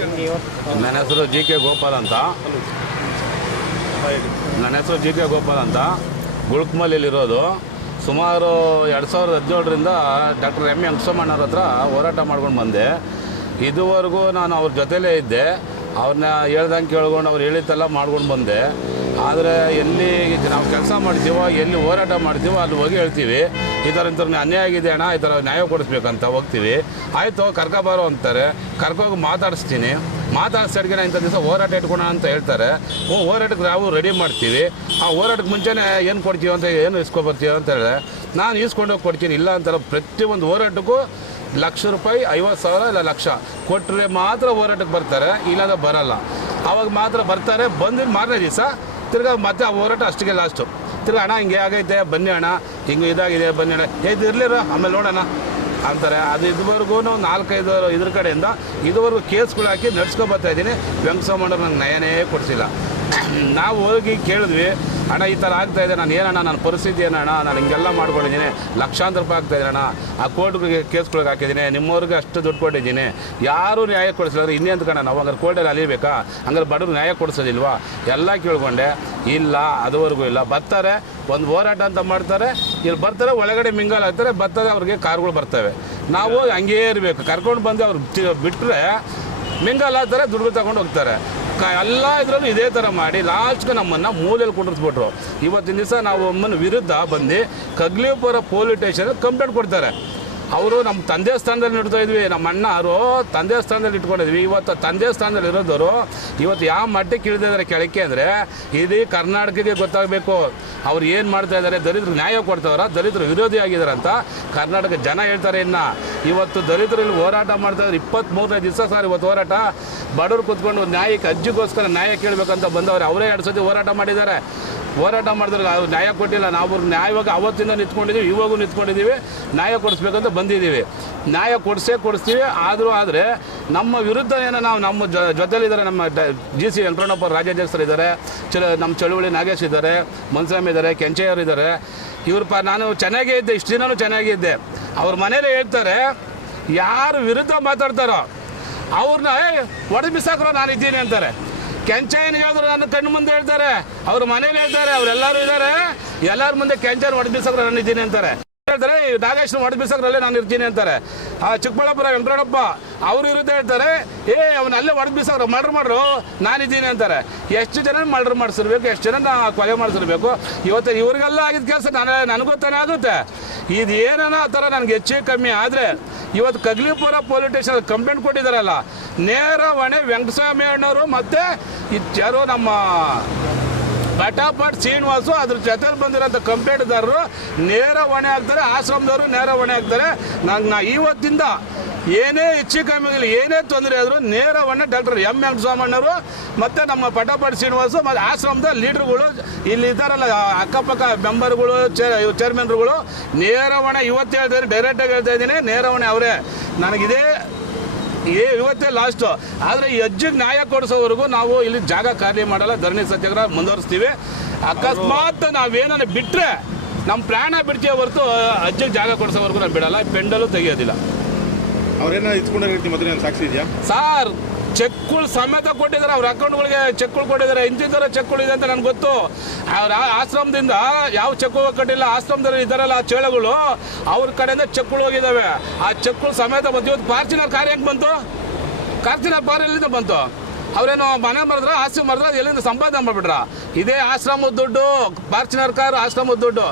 ನನ್ನ ಹೆಸರು G K Gopal ಅಂತ. ಗುಳ್ಕಮಲ್ಲಿರೋದು. ಸುಮಾರು 2017ರಿಂದ ಡಾಕ್ಟರ್ ಎಂ ವೆಂಕಟಸ್ವಾಮಣ್ಣವ್ರ ಹತ್ರ ಹೋರಾಟ ಮಾಡ್ಕೊಂಡು ಬಂದೆ. ಇದುವರೆಗೂ ನಾನು ಅವ್ರ ಜೊತೆಲೇ ಇದ್ದೆ. ಅವ್ರನ್ನ ಹೇಳ್ದಂಗೆ ಕೇಳ್ಕೊಂಡು ಅವ್ರು ಹೇಳಿದ್ದೆಲ್ಲ ಮಾಡ್ಕೊಂಡು ಬಂದೆ. ಆದರೆ ಎಲ್ಲಿ ನಾವು ಕೆಲಸ ಮಾಡ್ತೀವೋ, ಎಲ್ಲಿ ಹೋರಾಟ ಮಾಡ್ತೀವೋ ಅಲ್ಲಿ ಹೋಗಿ ಹೇಳ್ತೀವಿ, ಈ ಥರ ಇಂಥವ್ರನ್ನ ಅನ್ಯಾಯ ಆಗಿದೆ ಅಣ್ಣ, ಈ ಥರ ನ್ಯಾಯ ಕೊಡಿಸ್ಬೇಕಂತ ಹೋಗ್ತೀವಿ. ಆಯಿತು ಕರ್ಕೊಬಾರೋ ಅಂತಾರೆ, ಕರ್ಕೋಗಿ ಮಾತಾಡಿಸ್ತಾಡ್ಗೆ ಇಂಥ ದಿವಸ ಹೋರಾಟ ಇಟ್ಕೊಳ ಅಂತ ಹೇಳ್ತಾರೆ. ಹೋರಾಟಕ್ಕೆ ನಾವು ರೆಡಿ ಮಾಡ್ತೀವಿ. ಆ ಹೋರಾಟಕ್ಕೆ ಮುಂಚೆನೇ ಏನು ಕೊಡ್ತೀವಿ ಅಂತ, ಏನು ಇಸ್ಕೊಬರ್ತೀವಿ ಅಂತ ಹೇಳಿದ್ರೆ ನಾನು ಈಸ್ಕೊಂಡೋಗಿ ಕೊಡ್ತೀನಿ. ಇಲ್ಲ ಅಂತಾರೆ. ಪ್ರತಿಯೊಂದು ಹೋರಾಟಕ್ಕೂ ₹1,00,000 50,000 ಇಲ್ಲ ಲಕ್ಷ ಕೊಟ್ಟರೆ ಮಾತ್ರ ಹೋರಾಟಕ್ಕೆ ಬರ್ತಾರೆ, ಇಲ್ಲಾಂದ್ರೆ ಬರಲ್ಲ. ಆವಾಗ ಮಾತ್ರ ಬರ್ತಾರೆ. ಬಂದಿದ್ದು ಮಾರನೇ ದಿವಸ ತಿರ್ಗಾ ಮತ್ತೆ ಆ ಹೋರಾಟ ಅಷ್ಟಿಗೆ ಲಾಸ್ಟು. ತಿರ್ಗಾ ಅಣ್ಣ ಹಿಂಗೆ ಆಗೈತೆ ಬನ್ನಿ ಅಣ್ಣ, ಹಿಂಗೆ ಇದಾಗಿದೆ ಬನ್ನಿ ಅಣ್ಣ, ಇರಲಿರ ಆಮೇಲೆ ನೋಡೋಣ ಅಂತಾರೆ. ಅದು ಇದುವರೆಗೂ 4-5 ಇದ್ರ ಕಡೆಯಿಂದ ಇದುವರೆಗೂ ಕೇಸ್ಗಳು ಹಾಕಿ ನಡ್ಸ್ಕೊಬರ್ತಾಯಿದ್ದೀನಿ. ವೆಂಕಟಸ್ವಾಮಣ್ಣವ್ರು ನಂಗೆ ನ್ಯಾಯನೇ ಕೊಡಿಸಿಲ್ಲ. ನಾವು ಹೋಗಿ ಕೇಳಿದ್ವಿ, ಅಣ್ಣ ಈ ಥರ ಆಗ್ತಾಯಿದೆ, ನಾನು ಏನಣ್ಣ ನನ್ನ ಪರಿಸ್ಥಿತಿ ಏನಣ್ಣ, ನಾನು ಹಿಂಗೆಲ್ಲ ಮಾಡ್ಕೊಂಡಿದ್ದೀನಿ, ₹1,00,000 ಆಗ್ತಾಯಿದೆ ಅಣ್ಣ, ಆ ಕೋರ್ಟ್ಗೆ ಕೇಸ್ಗಳಿಗೆ ಹಾಕಿದ್ದೀನಿ, ನಿಮ್ಮವ್ರಿಗೆ ಅಷ್ಟು ದುಡ್ಡು ಕೊಟ್ಟಿದ್ದೀನಿ, ಯಾರೂ ನ್ಯಾಯ ಕೊಡಿಸಿಲ್ಲ. ಇನ್ನೇಂತ ಕಣ ನಾವು ಹಂಗಾರೆ ಕೋರ್ಟಲ್ಲಿ ಅಲಿಬೇಕಾ, ಹಂಗಾರೆ ಬಡವ್ರು ನ್ಯಾಯ ಕೊಡಿಸೋದಿಲ್ವಾ ಎಲ್ಲ ಕೇಳ್ಕೊಂಡೆ. ಇಲ್ಲ, ಅದುವರೆಗೂ ಇಲ್ಲ. ಬರ್ತಾರೆ, ಒಂದು ಹೋರಾಟ ಅಂತ ಮಾಡ್ತಾರೆ, ಇಲ್ಲಿ ಬರ್ತಾರೆ, ಒಳಗಡೆ ಮಿಂಗಲ್ ಆಗ್ತಾರೆ, ಬರ್ತಾರೆ, ಅವ್ರಿಗೆ ಕಾರ್ಗಳು ಬರ್ತವೆ. ನಾವು ಹಂಗೇ ಇರಬೇಕು. ಕರ್ಕೊಂಡು ಬಂದು ಅವ್ರು ಬಿಟ್ಟರೆ ಮಿಂಗಲ್ ಆಗ್ತಾರೆ, ದುಡ್ಡು ತಗೊಂಡು ಹೋಗ್ತಾರೆ. ಎಲ್ಲ ಇದರಲ್ಲೂ ಇದೇ ಥರ ಮಾಡಿ ಲಾಸ್ಟ್ಗೆ ನಮ್ಮನ್ನು ಮೂಲೆಯಲ್ಲಿ ಕುಂಡಿಸ್ಬಿಟ್ರು. ಇವತ್ತಿನ ದಿವಸ ನಾವು ಅಮ್ಮನ ವಿರುದ್ಧ ಬಂದು ಕಗ್ಲಿಪುರ ಪೊಲೀಸ್ ಸ್ಟೇಷನ್ ಕಂಪ್ಲೇಂಟ್ ಕೊಡ್ತಾರೆ. ಅವರು ನಮ್ಮ ತಂದೆ ಸ್ಥಾನದಲ್ಲಿ ಇಡ್ತಾ ಇದ್ವಿ, ನಮ್ಮ ಅಣ್ಣವರು ತಂದೆ ಸ್ಥಾನದಲ್ಲಿ ಇಟ್ಕೊಂಡಿದ್ವಿ. ಇವತ್ತು ತಂದೆ ಸ್ಥಾನದಲ್ಲಿ ಇರೋದವರು ಇವತ್ತು ಯಾವ ಮಟ್ಟಕ್ಕೆ ಇಳಿದಿದ್ದಾರೆ ಕೆಳಕ್ಕೆ ಅಂದರೆ ಇಡೀ ಕರ್ನಾಟಕಕ್ಕೆ ಗೊತ್ತಾಗಬೇಕು ಅವ್ರು ಏನು ಮಾಡ್ತಾ ಇದ್ದಾರೆ. ದಲಿತರು ನ್ಯಾಯ ಕೊಡ್ತಾವ್ರ, ದಲಿತರು ವಿರೋಧಿ ಆಗಿದ್ದಾರೆ ಅಂತ ಕರ್ನಾಟಕ ಜನ ಹೇಳ್ತಾರೆ. ಇನ್ನು ಇವತ್ತು ದಲಿತರು ಇಲ್ಲಿ ಹೋರಾಟ ಮಾಡ್ತಾ ಇದ್ದಾರೆ. 23ನೇ ದಿವಸ ಸರ್ ಇವತ್ತು ಹೋರಾಟ. ಬಡವರು ಕೂತ್ಕೊಂಡು ನ್ಯಾಯಕ್ಕೆ ಅಜ್ಜಿಗೋಸ್ಕರ ನ್ಯಾಯ ಕೇಳಬೇಕಂತ ಬಂದವರು ಅವರೇ 2 ಸತಿ ಹೋರಾಟ ಮಾಡಿದ್ದಾರೆ. ಹೋರಾಟ ಮಾಡಿದ್ರೆ ಅವ್ರು ನ್ಯಾಯ ಕೊಟ್ಟಿಲ್ಲ. ನಾವು ನ್ಯಾಯವಾಗಿ ಅವತ್ತಿಂದ ನಿಂತ್ಕೊಂಡಿದ್ದೀವಿ, ಇವಾಗೂ ನಿಂತ್ಕೊಂಡಿದ್ದೀವಿ. ನ್ಯಾಯ ಕೊಡಿಸ್ಬೇಕಂತ ಬಂದಿದ್ದೀವಿ. ನ್ಯಾಯ ಕೊಡಿಸ್ತೀವಿ. ಆದರೆ ನಮ್ಮ ವಿರುದ್ಧ ಏನೋ ನಮ್ಮ ಜೊತೆಲಿದ್ದಾರೆ. ನಮ್ಮ GC ವೆಂಕಟರಮಣಪ್ಪ ರಾಜ್ಯಾಧ್ಯಕ್ಷರು ಇದ್ದಾರೆ, ನಮ್ಮ ಚಳುವಳಿ ನಾಗೇಶ್ ಇದ್ದಾರೆ, ಮನ್ಸ್ವಾಮಿ ಇದ್ದಾರೆ, ಕೆಂಚಯ್ಯವರು ಇದ್ದಾರೆ. ನಾನು ಚೆನ್ನಾಗೇ ಇದ್ದೆ, ಇಷ್ಟು ದಿನವೂ ಚೆನ್ನಾಗೇ ಇದ್ದೆ. ಅವ್ರ ಮನೇಲಿ ಹೇಳ್ತಾರೆ, ಯಾರು ವಿರುದ್ಧ ಮಾತಾಡ್ತಾರೋ ಅವ್ರನ್ನ ಒಡೆದು ಬಿಸಾಕ್ರೋ ನಾನಿದ್ದೀನಿ ಅಂತಾರೆ. ಕೆಂಚಯ್ಯನ ಹೇಳಿದ್ರು ನನ್ನ ಕಣ್ಣು ಮುಂದೆ ಹೇಳ್ತಾರೆ, ಅವ್ರ ಮನೇಲಿ ಹೇಳ್ತಾರೆ, ಅವರೆಲ್ಲರೂ ಇದ್ದಾರೆ, ಎಲ್ಲರ ಮುಂದೆ ಕೆಂಚಯ್ಯನ ಒಡೆದು ಬಿಸಾಕ್ರೋ ನಾನು ಇದ್ದೀನಿ ಅಂತಾರೆ. ಹೇಳ್ತಾರೆ ನಾಗೇಶ್ನ ಒಡೆದು ಬಿಸಾಕ್ರಲ್ಲೇ ನಾನು ಇರ್ತೀನಿ ಅಂತಾರೆ. ಆ ಚಿಕ್ಕಬಳ್ಳಾಪುರ ವೆಂಕಟರಮಣಪ್ಪ ಅವ್ರ ವಿರುದ್ಧ ಹೇಳ್ತಾರೆ, ಅವನಲ್ಲೇ ಒಡೆದು ಬಿಸಾಕ್ರು, ಮಾಡ್ರು ನಾನಿದ್ದೀನಿ ಅಂತಾರೆ. ಎಷ್ಟು ಜನ ಮರ್ಡರ್ ಮಾಡಿಸಿರ್ಬೇಕು, ಎಷ್ಟು ಜನ ಕೊಲೆ ಮಾಡಿಸಿರ್ಬೇಕು. ಇವತ್ತು ಇವ್ರಿಗೆಲ್ಲ ಆಗಿದ್ದ ಕೆಲಸ ನನಗೂ ತಾನೇ ಆಗುತ್ತೆ. ಇದು ಏನೋ ಆ ಥರ ನನಗೆ ಹೆಚ್ಚು ಕಮ್ಮಿ ಆದರೆ ಇವತ್ತು ಕಗ್ಲಿಪುರ ಪೊಲೀಸ್ ಸ್ಟೇಷನ್ ಕಂಪ್ಲೇಂಟ್ ಕೊಟ್ಟಿದ್ದಾರಲ್ಲ, ನೇರ ಹೊಣೆ ವೆಂಕಟಸ್ವಾಮಿ ಅಣ್ಣವರು ಮತ್ತು ಯಾರು ನಮ್ಮ ಪಟಾಪಟ್ ಶ್ರೀನಿವಾಸು ಅದ್ರ ಜೊತೆಲಿ ಬಂದಿರೋಂಥ ಕಂಪ್ಲೇಂಟ್ದಾರರು ನೇರ ಹೊಣೆ ಆಗ್ತಾರೆ. ಆಶ್ರಮದವರು ನೇರ ಹೊಣೆ ಆಗ್ತಾರೆ. ನಾ ಇವತ್ತಿಂದ ಏನೇ ಹೆಚ್ಚು ಕಮ್ಮಿ ಆಗಲಿ, ಏನೇ ತೊಂದರೆ ಆದರೂ ನೇರ ಹೊಣೆ ಡಾಕ್ಟರ್ ಎಂ ವೆಂಕಟಸ್ವಾಮಣ್ಣವರು ಮತ್ತು ನಮ್ಮ ಪಟಾಪಟ್ ಶ್ರೀನಿವಾಸು ಮತ್ತು ಆಶ್ರಮದ ಲೀಡ್ರುಗಳು ಇಲ್ಲಿ ಇದ್ದಾರಲ್ಲ, ಅಕ್ಕಪಕ್ಕ ಮೆಂಬರ್ಗಳು, ಚೇರ್ಮನ್ರುಗಳು ನೇರ ಹೊಣೆ. ಇವತ್ತು ಹೇಳ್ತಾ ಇದ್ದೀನಿ, ಡೈರೆಕ್ಟಾಗಿ ಹೇಳ್ತಾ ಇದ್ದೀನಿ, ನೇರ ಹೊಣೆ ಅವರೇ. ನನಗಿದೇ ಇವತ್ತೇ ಲಾಸ್ಟು. ಆದರೆ ಈ ಅಜ್ಜಿಗೆ ನ್ಯಾಯ ಕೊಡಿಸೋವರೆಗೂ ನಾವು ಇಲ್ಲಿ ಜಾಗ ಖಾಲಿ ಮಾಡಲ್ಲ, ಧರಣಿ ಸತ್ಯಾಗ್ರಹ ಮುಂದುವರಿಸ್ತೀವಿ. ಅಕಸ್ಮಾತ್ ನಾವೇನನ್ನು ಬಿಟ್ಟರೆ ನಮ್ಮ ಪ್ರಾಣ ಬಿಡ್ತೀವಿ ಹೊರತು ಅಜ್ಜಿಗೆ ಜಾಗ ಕೊಡಿಸೋವರೆಗೂ ನಾವು ಬಿಡಲ್ಲ, ಪೆಂಡಲು ತೆಗೆಯೋದಿಲ್ಲ. ಅವ್ರೇನೋ ಇಟ್ಕೊಂಡ ರೀತಿ ಮೊದಲೇ ಸಾಕ್ಷಿ ಇದೆಯಾ ಸಾರ್? ಚೆಕ್ಗಳು ಸಮೇತ ಕೊಟ್ಟಿದ್ದಾರೆ, ಅವ್ರ ಅಕೌಂಟ್ಗಳಿಗೆ ಚೆಕ್ಗಳು ಕೊಟ್ಟಿದ್ದಾರೆ. ಇಂತಿದ್ದರ ಚೆಕ್ಗಳು ಇದೆ ಅಂತ ನನಗೆ ಗೊತ್ತು. ಅವ್ರ ಆಶ್ರಮದಿಂದ ಯಾವ ಚೆಕ್ ಕಟ್ಟಿಲ್ಲ. ಆಶ್ರಮದಲ್ಲಿ ಇದ್ದಾರಲ್ಲ ಆ ಚೇಳಗಳು, ಅವ್ರ ಕಡೆಯಿಂದ ಚೆಕ್ಗಳು ಹೋಗಿದ್ದಾವೆ. ಆ ಚೆಕ್ಗಳು ಸಮೇತ ಬಂತು. ಇವತ್ತು ಫಾರ್ಚುನರ್ ಕಾರ್ ಹೆಂಗೆ ಬಂತು? ಫಾರ್ಚುನರ್ ಕಾರ್ ಎಲ್ಲಿಂದ ಬಂತು? ಅವರೇನು ಮನೆ ಮರದ್ರ, ಆಸ್ತಿ ಮರದ್ರ, ಎಲ್ಲಿಂದ ಸಂಪಾದನೆ ಮಾಡಿಬಿಟ್ರ? ಇದೇ ಆಶ್ರಮದ ದುಡ್ಡು, ಫಾರ್ಚುನರ್ ಕಾರ್ ಆಶ್ರಮದ ದುಡ್ಡು.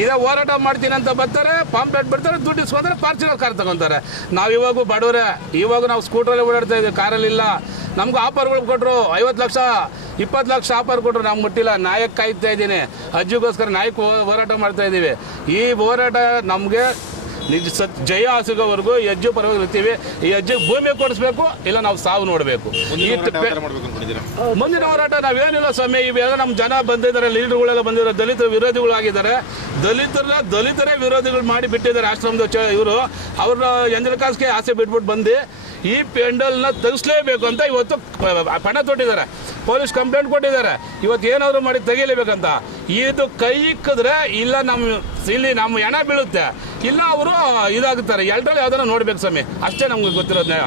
ಇದೇ ಹೋರಾಟ ಮಾಡ್ತೀನಿ ಅಂತ ಬರ್ತಾರೆ, ಪಾಂಪ್ಲೆಟ್ ಬಿಡ್ತಾರೆ, ದುಡ್ಡು ಇಸ್ಕೊಂತಾರೆ, ಫಾರ್ಚುನರ್ ಕಾರ್ ತಗೊತಾರೆ. ನಾವು ಇವಾಗೂ ಬಡವರೇ, ಇವಾಗ ನಾವು ಸ್ಕೂಟ್ರಲ್ಲಿ ಓಡಾಡ್ತಾ ಇದ್ದೀವಿ, ಕಾರಲ್ಲಿ ಇಲ್ಲ. ನಮಗೂ ಆಫರ್ಗಳು ಕೊಟ್ಟರು, 50 ಲಕ್ಷ 20 ಲಕ್ಷ ಆಫರ್ ಕೊಟ್ಟರು, ನಮ್ಗೆ ಮುಟ್ಟಿಲ್ಲ. ನ್ಯಾಯಕ್ಕೆ ಕಾಯ್ತಾ ಇದ್ದೀನಿ, ಅಜ್ಜಿಗೋಸ್ಕರ ನ್ಯಾಯಕ್ಕೆ ಹೋರಾಟ ಮಾಡ್ತಾ ಇದ್ದೀವಿ. ಈ ಹೋರಾಟ ನಮಗೆ ಜಯ ಸಿಗೋವರೆಗೂ ಈ ಅಜ್ಜಿ ಪರವಾಗಿ ಇರ್ತೀವಿ. ಈ ಅಜ್ಜಿಗೆ ಭೂಮಿ ಕೊಡಿಸ್ಬೇಕು, ಇಲ್ಲ ನಾವು ಸಾವು ನೋಡಬೇಕು. ಮುಂದಿನ ಹೋರಾಟ ನಾವೇನಿಲ್ಲ ಸ್ವಾಮಿ. ಇವೆಲ್ಲ ನಮ್ಮ ಜನ ಬಂದಿದ್ದಾರೆ, ಲೀಡರ್ಗಳೆಲ್ಲ ಬಂದಿದ್ದಾರೆ, ದಲಿತ ವಿರೋಧಿಗಳಾಗಿದ್ದಾರೆ. ದಲಿತರೇ ವಿರೋಧಿಗಳು ಮಾಡಿ ಬಿಟ್ಟಿದ್ದಾರೆ ಆಶ್ರಮದ ಇವರು. ಅವ್ರನ್ನ ಎಂಜಲಕಾಸ್ಗೆ ಆಸೆ ಬಿಟ್ಬಿಟ್ಟು ಬಂದು ಈ ಪೆಂಡಲ್ನ ತೆಗಿಸ್ಲೇಬೇಕು ಅಂತ ಇವತ್ತು ಪಣ ತೊಟ್ಟಿದ್ದಾರೆ. ಪೊಲೀಸ್ ಕಂಪ್ಲೇಂಟ್ ಕೊಟ್ಟಿದ್ದಾರೆ. ಇವತ್ತು ಏನಾದರೂ ಮಾಡಿ ತೆಗಿಲೇಬೇಕಂತ. ಇದು ಕೈ ಇಕ್ಕಿದ್ರೆ ಇಲ್ಲ ಇಲ್ಲಿ ನಮ್ಮ ಹೆಣ ಬೀಳುತ್ತೆ, ಇಲ್ಲ ಅವರು ಇದಾಗುತ್ತಾರೆ. ಎರಡರಲ್ಲಿ ಯಾವ್ದಾರ ನೋಡ್ಬೇಕು ಸ್ವಾಮಿ, ಅಷ್ಟೇ ನಮ್ಗೆ ಗೊತ್ತಿರೋದು ನ್ಯಾಯ.